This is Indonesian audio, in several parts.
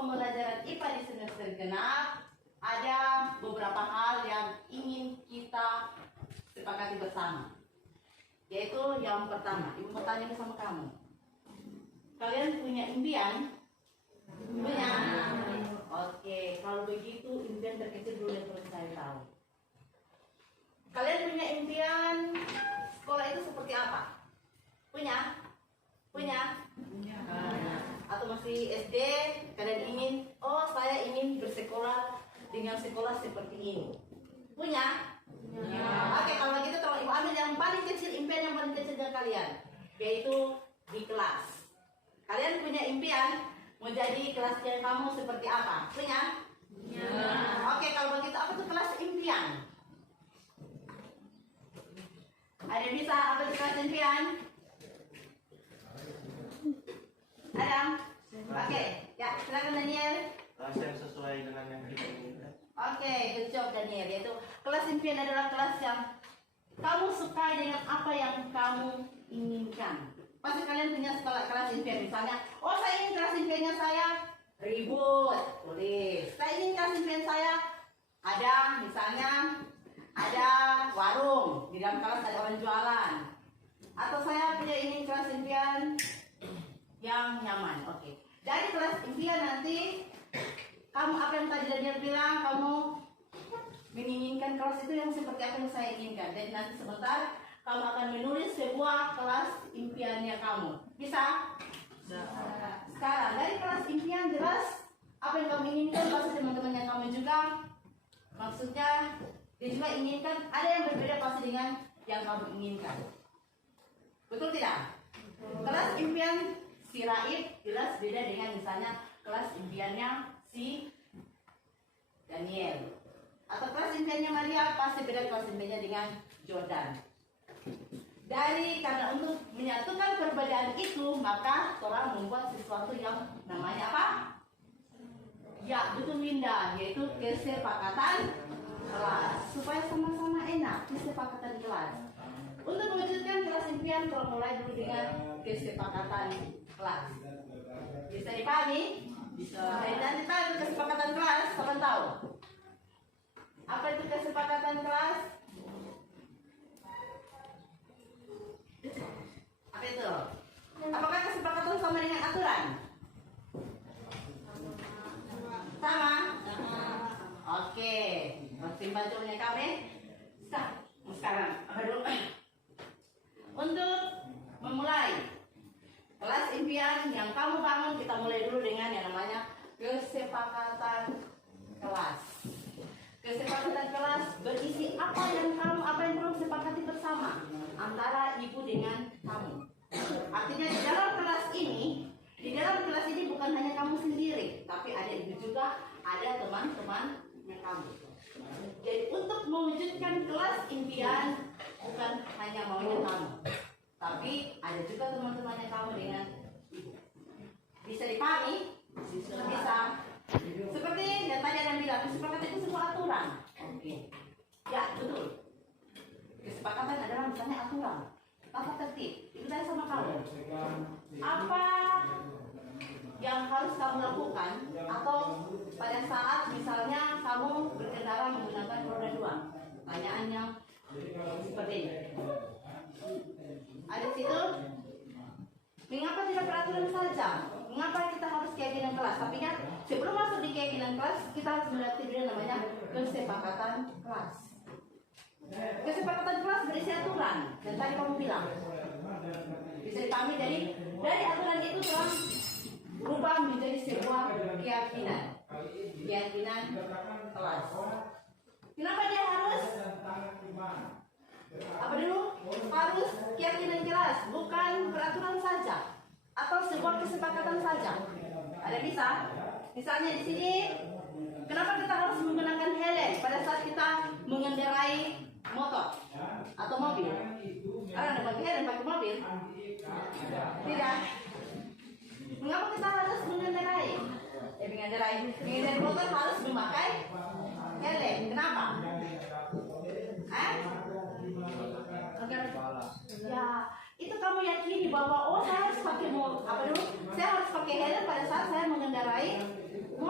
pembelajaran IPA di semester genap, ada beberapa hal yang ingin kita sepakati bersama. Yaitu yang pertama, Ibu bertanya sama kamu. Kalian punya impian? Punya? Oke, kalau begitu impian terkecil dulu yang perlu saya tahu. Kalian punya impian sekolah itu seperti apa? Punya? Punya? Atau masih SD, kalian ingin, oh saya ingin bersekolah dengan sekolah seperti ini. Punya? Oke, kalau gitu tolong Ibu ambil yang paling kecil, impian yang paling kecil dari kalian, yaitu di kelas. Kalian punya impian menjadi kelas yang kamu seperti apa? Punya? Oke, kalau begitu apa tuh kelas impian? Ada yang bisa apa itu kelas impian? Adam? Oke, ya silakan Daniel. Kelas yang sesuai dengan yang kita inginkan. Oke, good job Daniel. Yaitu kelas impian adalah kelas yang kamu sukai dengan apa yang kamu inginkan. Pasti kalian punya kelas impian. Misalnya, oh saya ingin kelas impiannya saya ribut, tulis. Saya ingin kelas impian saya ada, misalnya ada warung, di dalam kelas ada orang jualan. Atau saya punya ingin kelas impian yang nyaman. Oke. Dari kelas impian nanti kamu apa yang tadi Daniel bilang, kamu menginginkan kelas itu yang seperti apa yang saya inginkan. Dan nanti sebentar kamu akan menulis sebuah kelas impiannya kamu. Bisa? Sekarang dari kelas impian jelas apa yang kamu inginkan, pasti teman-temannya kamu juga. Maksudnya dia juga inginkan, ada yang berbeda pasti dengan yang kamu inginkan. Betul tidak? Kelas impian si Raib jelas beda dengan misalnya kelas impiannya si Daniel. Atau kelas impiannya Maria pasti beda kelas impiannya dengan Jordan. Karena untuk menyatukan perbedaan itu, maka orang membuat sesuatu yang namanya apa? Ya, betul Linda, yaitu kesepakatan kelas. Supaya sama-sama enak, kesepakatan kelas. Untuk mewujudkan kelas impian, kalau mulai dulu dengan kesepakatan kelas. Bisa dipahami? Bisa. Dan kita itu kesepakatan kelas, kapan tahu? Apa itu kesepakatan kelas? Apa itu? Apakah kesepakatan sama dengan aturan? Sama? Oke. Simpan dulunya kami. Sekarang apa dulu? Untuk memulai kelas impian yang kamu bangun, kita mulai dulu dengan yang namanya kesepakatan kelas. Kesepakatan kelas berisi apa yang perlu sepakati bersama antara ibu dengan kamu. Artinya di dalam kelas ini bukan hanya kamu sendiri, tapi ada ibu juga, ada teman-teman yang kamu. Jadi untuk mewujudkan kelas impian bukan hanya maunya kamu, tapi ada juga teman-temannya kamu dengan ibu. Bisa dipahami? Bisa. Seperti yang tadi ada bilang, kesepakatan itu sebuah aturan. Oke. Ya, betul. Kesepakatan adalah misalnya aturan, tata tertib. Itu tanya sama kamu. Apa yang harus kamu lakukan, atau pada saat misalnya kamu berkendara menggunakan roda 2? Pertanyaan yang seperti ini. Ada situ. Mengapa tidak peraturan saja? Mengapa kita harus keyakinan kelas? Tapi kan sebelum masuk di keyakinan kelas, kita harus melatih dulu namanya kesepakatan kelas. Kesepakatan kelas berisi aturan. Dan tadi kamu bilang bisa dipahami dari aturan itu telah berubah menjadi sebuah keyakinan. Keyakinan kelas. Kenapa dia harus? Apa dulu? Harus keyakinan kelas, bukan peraturan saja atau sebuah kesepakatan saja. Ada bisa? Misalnya di sini, kenapa kita harus menggunakan helm pada saat kita mengendarai motor atau mobil? Karena ada pakai helm pakai mobil? Tidak. Mengapa kita harus mengendarai? Mengendarai motor harus memakai helm. Kenapa? Ya, itu kamu yakini bahwa saya harus pakai apa dulu? Saya harus pakai helm pada saat saya mengendarai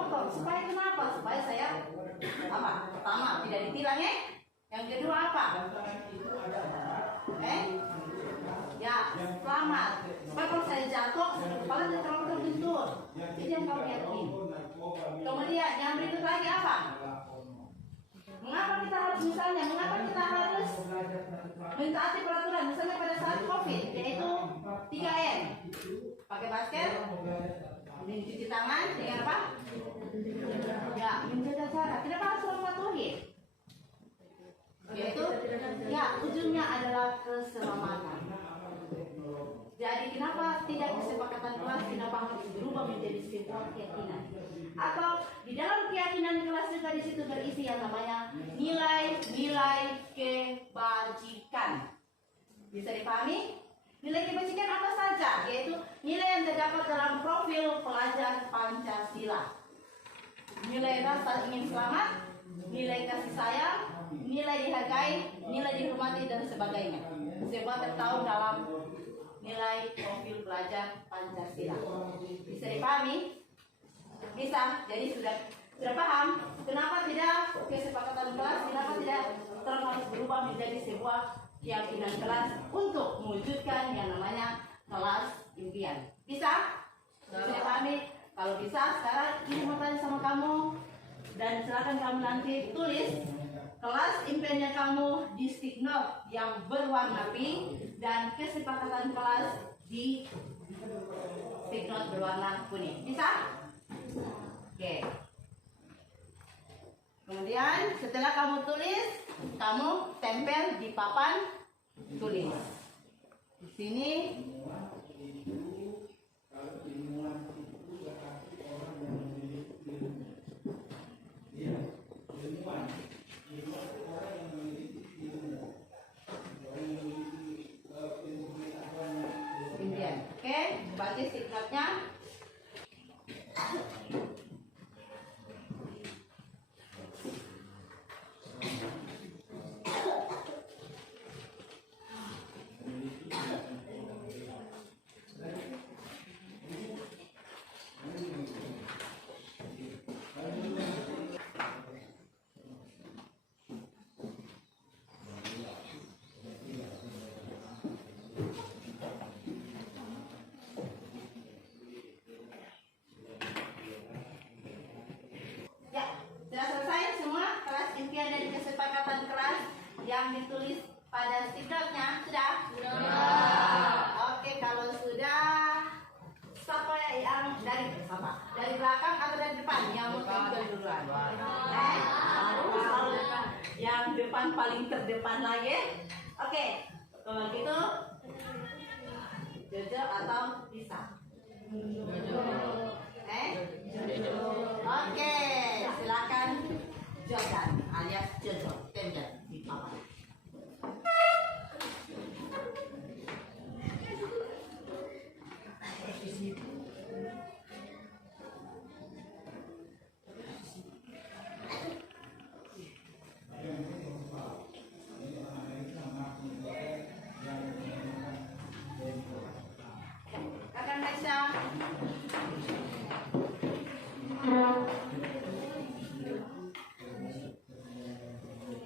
Jadi tilang ya. Yang kedua apa? Ya, selamat. Supaya kalau saya jatuh, kepala tidak terlalu terbentur. Itu yang kau lihat ini. Kemudian yang berikut lagi apa? Mengapa kita harus mentaati peraturan misalnya pada saat COVID, yaitu 3M. Pakai masker, mencuci tangan dengan apa? Ya, menjaga jarak. Kenapa harus mematuhi? Yaitu, ya ujungnya adalah keselamatan. Jadi kenapa tidak kesepakatan kelas, kenapa harus berubah menjadi sebuah keyakinan? Atau di dalam keyakinan kelas juga di situ berisi yang namanya nilai-nilai kebajikan. Bisa dipahami? Nilai kebajikan apa saja? Yaitu nilai yang terdapat dalam profil pelajar Pancasila. Nilai rasa ingin selamat, nilai kasih sayang, nilai dihargai, nilai dihormati dan sebagainya. Semua tertahu dalam nilai profil pelajar Pancasila. Bisa dipahami? Bisa. Jadi sudah paham kenapa tidak kesepakatan kelas, kenapa tidak terus harus berubah menjadi sebuah keyakinan kelas untuk mewujudkan yang namanya kelas impian. Bisa? Bisa dipahami? Kalau bisa, sekarang ini mau tanya sama kamu dan silakan kamu nanti tulis kelas impiannya kamu di stick note yang berwarna pink dan kesepakatan kelas di stick note berwarna kuning. Bisa? Oke. Kemudian setelah kamu tulis, kamu tempel di papan tulis. Di sini impian. Oke, baca sikapnya. Kesepakatan kelas yang ditulis pada stikernya sudah? Oke, kalau sudah, siapa yang dari belakang atau dari depan yang mau tempel duluan? Yang depan paling terdepan lagi. Oke, kalau gitu Jojo atau Lisa? Oke, silakan Jordan alias Jojo tempel di papan. Kakak Maisha.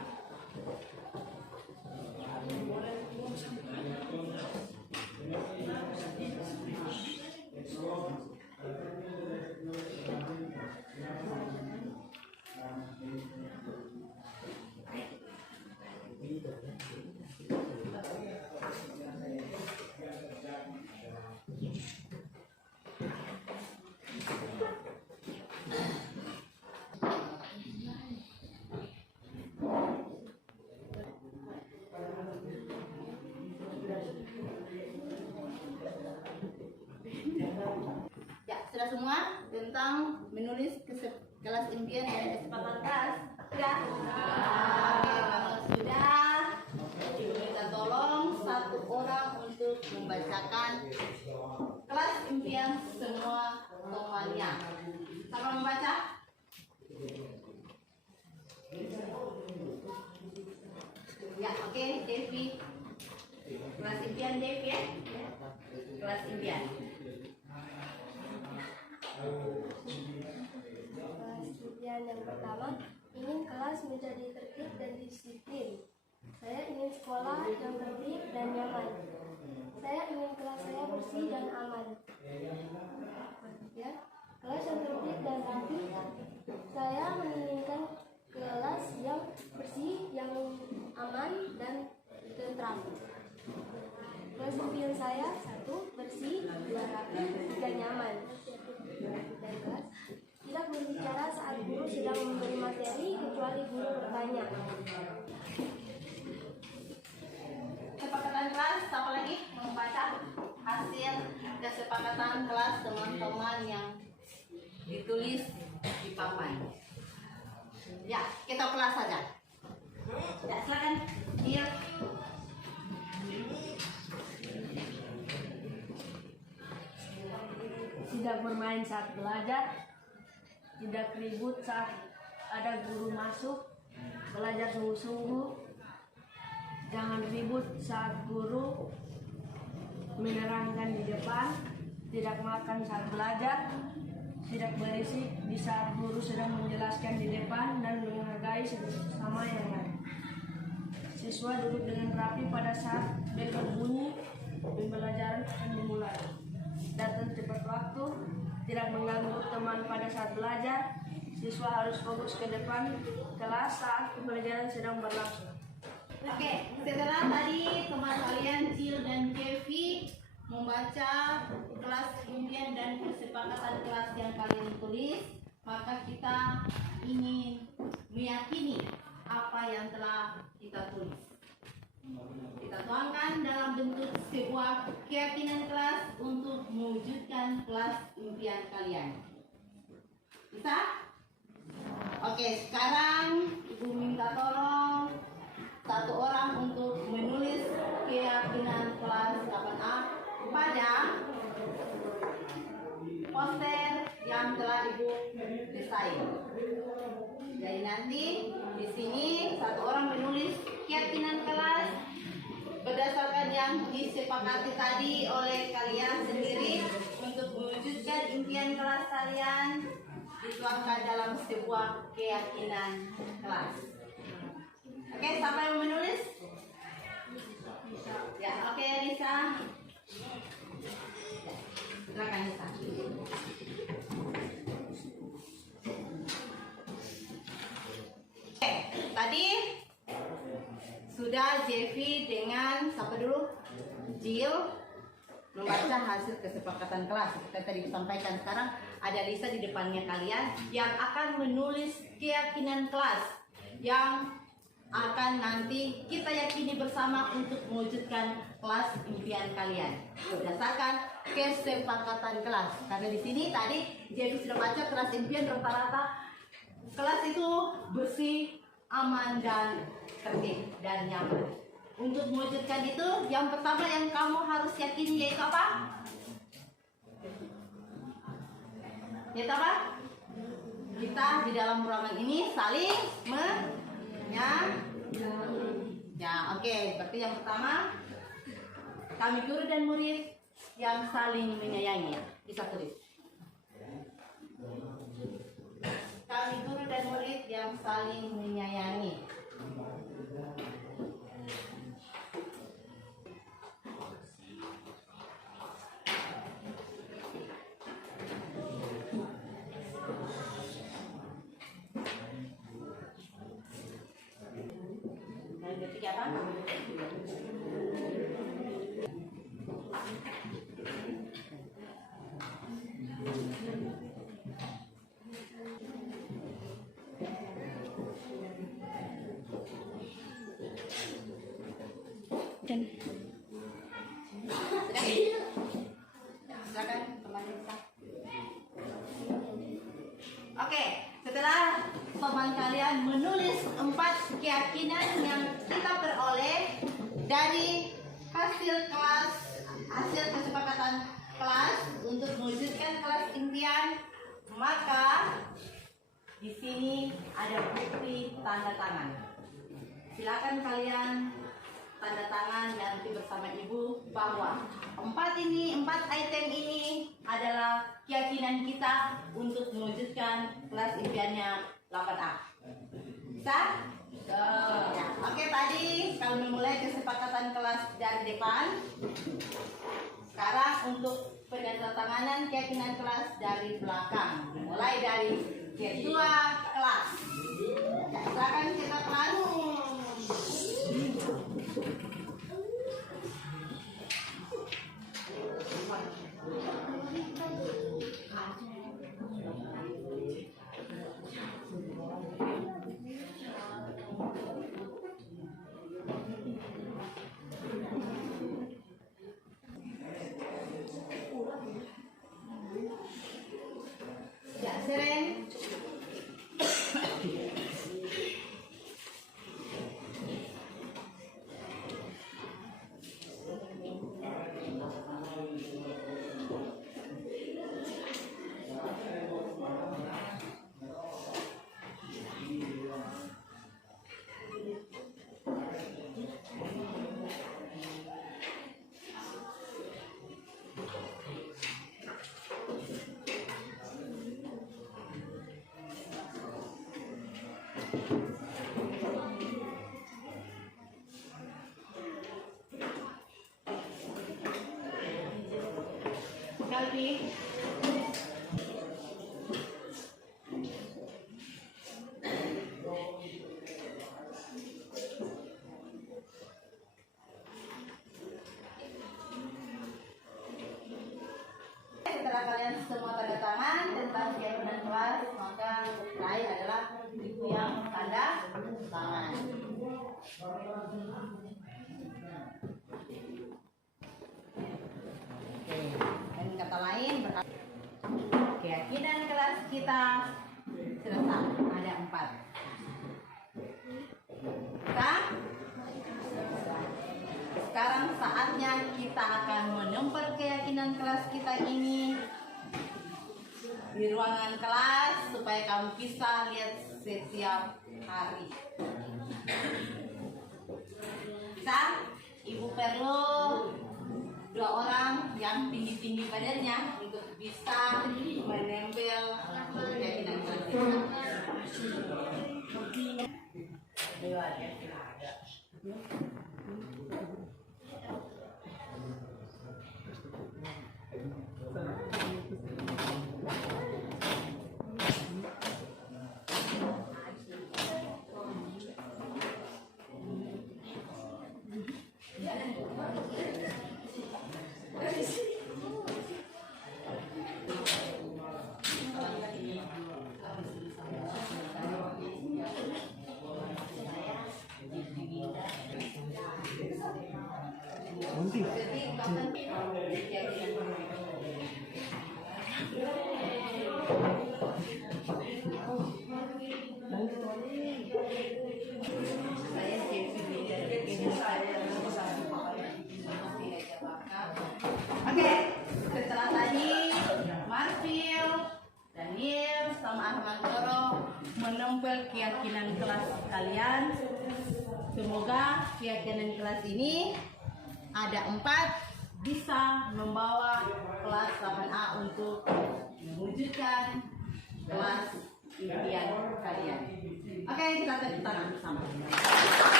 membacakan kelas impian semua temannya. Siapa membaca? Ya, oke, Devi. Kelas impian Devi ya. Kelas impian. Kelas impian yang pertama, ingin kelas menjadi tertib dan disiplin. Saya ingin sekolah yang tertib dan nyaman. Saya ingin kelas saya bersih dan aman. Ya, kelas yang tertib dan rapi. Saya menginginkan kelas yang bersih, yang aman dan tentram. Kelas impian saya, 1. Bersih, 2. Rapi, 3. Nyaman. Dan kelas tidak berbicara saat guru sedang memberi materi kecuali guru bertanya. Kesepakatan kelas, siapa lagi membaca hasil kesepakatan kelas teman-teman yang ditulis di papan? Ya, kita kelas saja. Ya, silakan. Iya. Tidak bermain saat belajar, tidak ribut saat ada guru masuk, belajar sungguh-sungguh, jangan ribut saat guru menerangkan di depan, tidak makan saat belajar, tidak berisik di saat guru sedang menjelaskan di depan, dan menghargai sesama yang lain. Siswa duduk dengan rapi pada saat bel berbunyi, pembelajaran akan dimulai. Datang tepat waktu, tidak mengganggu teman pada saat belajar. Siswa harus fokus ke depan kelas saat pembelajaran sedang berlangsung. Oke, setelah tadi teman kalian Jill dan Kevi membaca kelas impian dan kesepakatan kelas yang kalian tulis, maka kita ingin meyakini apa yang telah kita tulis. Kita tuangkan dalam bentuk sebuah keyakinan kelas untuk mewujudkan kelas impian kalian. Bisa? Oke, sekarang Ibu minta tolong satu orang untuk menulis keyakinan kelas 8A pada poster yang telah Ibu desain. Jadi nanti di sini satu orang menulis keyakinan kelas berdasarkan yang disepakati tadi oleh kalian sendiri untuk mewujudkan impian kelas kalian, dituangkan dalam sebuah keyakinan kelas. Oke, siapa yang menulis? Ya, oke, Risa. Silakan Risa. Oke, tadi sudah Jeffy dengan siapa dulu? Jill membaca hasil kesepakatan kelas. Kita tadi sampaikan, sekarang ada Lisa di depannya kalian yang akan menulis keyakinan kelas yang akan nanti kita yakini bersama untuk mewujudkan kelas impian kalian berdasarkan kesepakatan kelas. Karena di sini tadi Jeffy sudah baca kelas impian, rata-rata kelas itu bersih, aman dan tertib dan nyaman. Untuk mewujudkan itu, yang pertama yang kamu harus yakini yaitu apa? Yaitu apa? Kita di dalam ruangan ini saling ya, oke. Berarti yang pertama, kami guru dan murid yang saling menyayangi. Bisa tulis. Kami guru dan murid yang saling menyayangi. Dan ketiga apa? Dan Silakan kembali. Oke, setelah teman kalian menulis 4 keyakinan yang kita peroleh dari hasil kelas hasil kesepakatan kelas untuk mewujudkan kelas impian, maka di sini ada bukti tanda tangan. Silakan kalian tanda tangan nanti bersama ibu bahwa empat item ini adalah keyakinan kita untuk mewujudkan kelas impiannya 8A. Bisa? Ya. Oke, tadi kalau memulai kesepakatan kelas dari depan. Sekarang untuk penandatanganan keyakinan kelas dari belakang. Mulai dari ketua kelas. Ya, silakan kita pelanu. Ya, sering. Kalbi. Setelah kalian semua tanda tangan tentang keyakinan kelas, maka terakhir adalah itu yang tanda tangan. Dan kata lain keyakinan kelas kita selesai, ada 4. Sekarang saatnya kita akan menempel keyakinan kelas kita ini di ruangan kelas supaya kamu bisa lihat setiap hari. Bisa? Ibu perlu 2 orang yang tinggi-tinggi badannya untuk bisa menempel keyakinan kelas kita. Oke, setelah tadi Marfil, Daniel, sama Ahmad Toro menempel keyakinan kelas kalian. Semoga keyakinan kelas ini ada 4 bisa membawa kelas 8A untuk mewujudkan kelas impian kalian. Oke, kita tepuk tangan bersama.